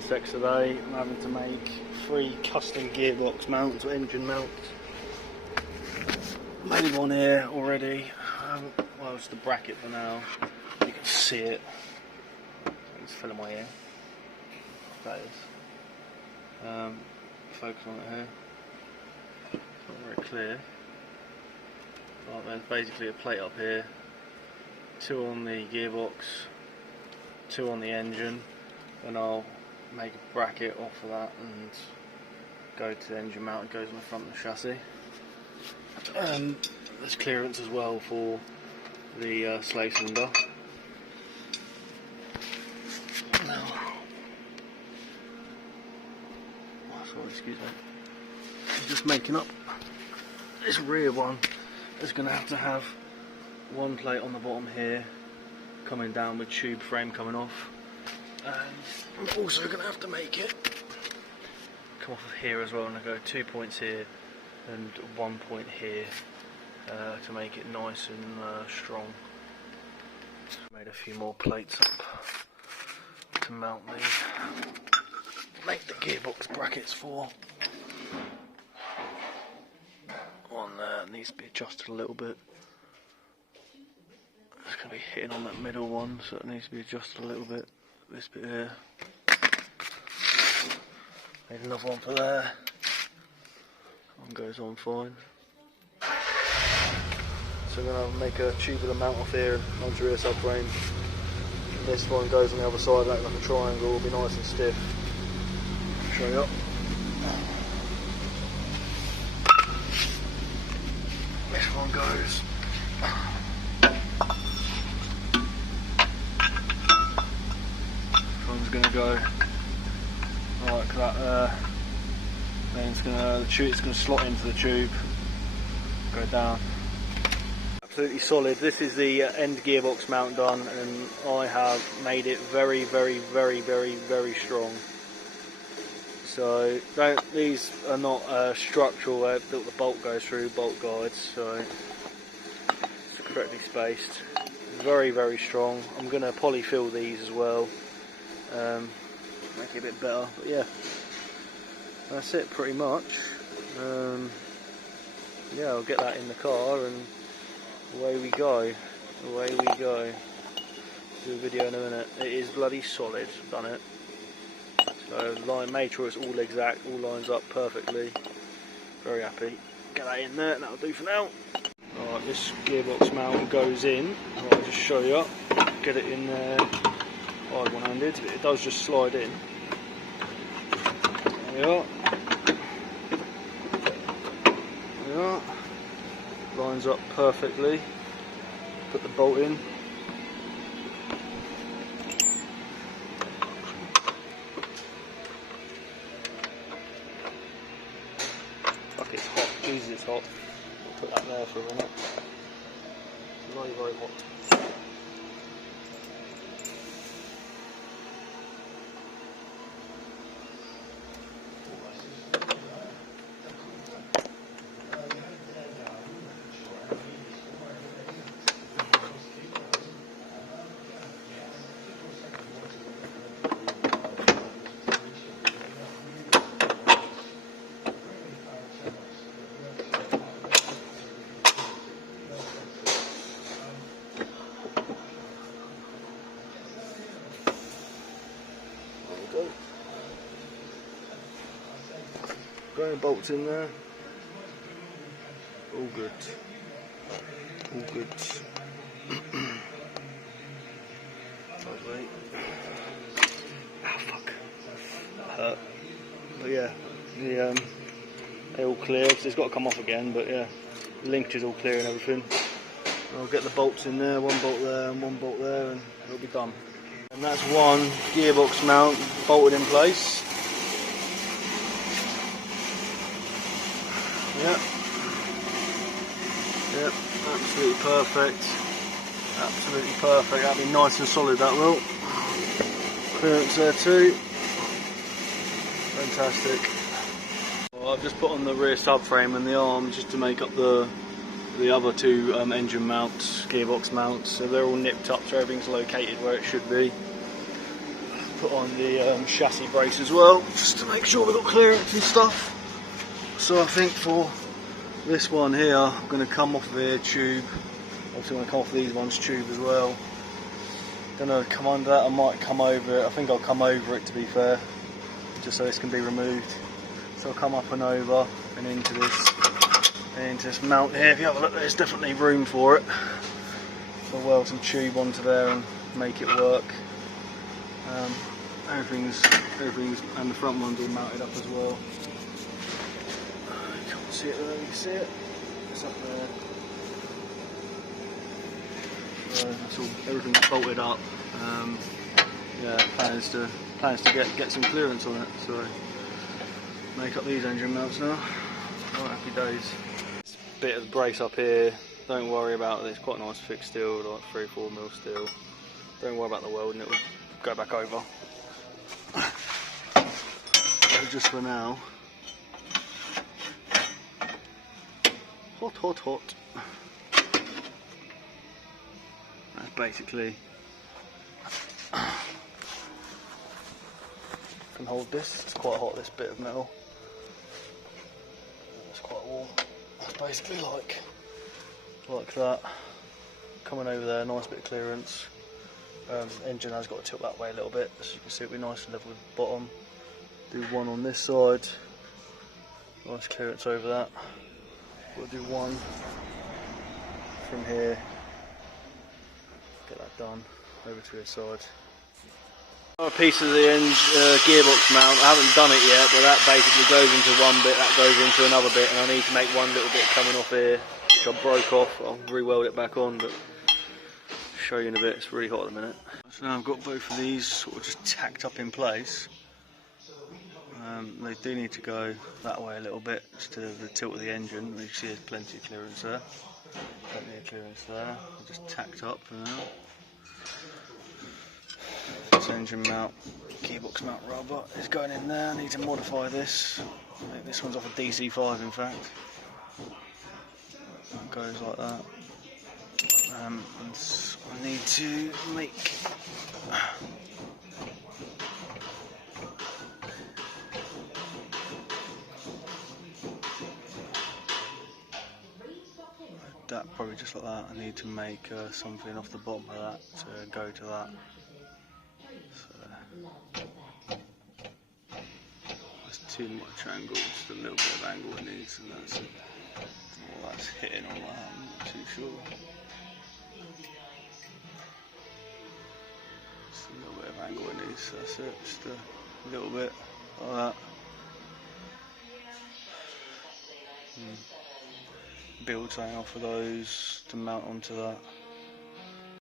NSX today. I'm having to make 3 custom gearbox mounts or engine mounts. Made one here already. Well, it's the bracket for now. You can see it. It's filling my ear. That is. Focus on it here. It's not very clear. But there's basically a plate up here. 2 on the gearbox, 2 on the engine, and I'll make a bracket off of that and go to the engine mount. It goes on the front of the chassis. There's clearance as well for the slave cylinder. Now, sorry, excuse me. I'm just making up this rear one. It's going to have one plate on the bottom here, coming down with tube frame coming off, and I'm also going to have to make it come off of here as well, and I go 2 points here and 1 point here to make it nice and strong. Made a few more plates up to mount the gearbox brackets for. One there needs to be adjusted a little bit. It's going to be hitting on that middle one, so it needs to be adjusted a little bit. This bit here. Made another one for there. One goes on fine. So I'm going to make a tubular mount off here and onto rear subframe. This one goes on the other side like a triangle, will be nice and stiff. Show you up. This one goes. This one's going to go like that. Then it's going to slot into the tube, go down. Absolutely solid. This is the end gearbox mount done, and I have made it very, very, very, very, very strong. So these are not structural. The bolt goes through bolt guides, so it's correctly spaced. Very, very strong. I'm going to polyfill these as well, make it a bit better. But yeah, that's it pretty much. Yeah, I'll get that in the car and away we go. Away we go. Do a video in a minute. It is bloody solid. Done it. So made sure it's all exact, all lines up perfectly. Very happy. Get that in there, and that'll do for now. Alright, this gearbox mount goes in. I'll just show you up. Get it in there. Hard one-handed. It does just slide in. There we are. There we are. Lines up perfectly. Put the bolt in. It's hot, Jesus, it's hot. I'll put that there for a minute. It's very, very hot. Going bolts in there. All good. All good. Lovely. Ah, fuck. That hurt. But yeah, they're all clear. It's got to come off again, but yeah, the linkage is all clear and everything. I'll get the bolts in there, 1 bolt there and 1 bolt there, and it'll be done. And that's one gearbox mount bolted in place. Yep, absolutely perfect. Absolutely perfect. That'll be nice and solid, that will. Clearance there too. Fantastic. Well, I've just put on the rear subframe and the arms just to make up the other 2 engine mounts, gearbox mounts. So they're all nipped up, so everything's located where it should be. put on the chassis brace as well, just to make sure we've got clearance and stuff. So I think for this one here, I'm going to come off of here tube. Obviously I'm going to come off these ones tube as well. Don't know, come under that, I might come over it. I think I'll come over it, to be fair, just so this can be removed. So I'll come up and over and into this mount here. If you have a look, there's definitely room for it. I'll weld some tube onto there and make it work. Everything's, and the front one's all mounted up as well. You can't see it there, you can see it. It's up there. So that's all, everything's bolted up. Yeah, plans to get some clearance on it. So make up these engine mounts now. Right, happy days. This bit of the brace up here, don't worry about it. It's quite nice thick steel, like 3 or 4 mil steel. Don't worry about the welding, it will go back over. So just for now, hot, hot, hot. That's basically, can hold this. It's quite hot, this bit of metal. It's quite warm. That's basically like that. Coming over there, nice bit of clearance. Engine has got to tilt that way a little bit, so you can see it'll be nice and level with the bottom. Do one on this side. Nice clearance over that. We'll do one from here. Get that done. Over to this side. A piece of the gearbox mount. I haven't done it yet, but that basically goes into one bit, that goes into another bit, and I need to make one little bit coming off here, which I broke off. I'll re-weld it back on, but I'll show you in a bit. It's really hot at the minute. So now I've got both of these sort of just tacked up in place. They do need to go that way a little bit, just to the tilt of the engine. You can see there's plenty of clearance there. Plenty of clearance there. They're just tacked up for now. This engine mount, gearbox mount rubber is going in there. I need to modify this. I think this one's off a DC5 in fact. It goes like that. And I need to make that probably just like that. I need to make something off the bottom of that to go to that. So there's too much angle, just a little bit of angle it needs, and that's it. All that's hitting on that, I'm not too sure. Just a little bit of angle it needs, that's it, just a little bit like that. Build something off of those to mount onto that.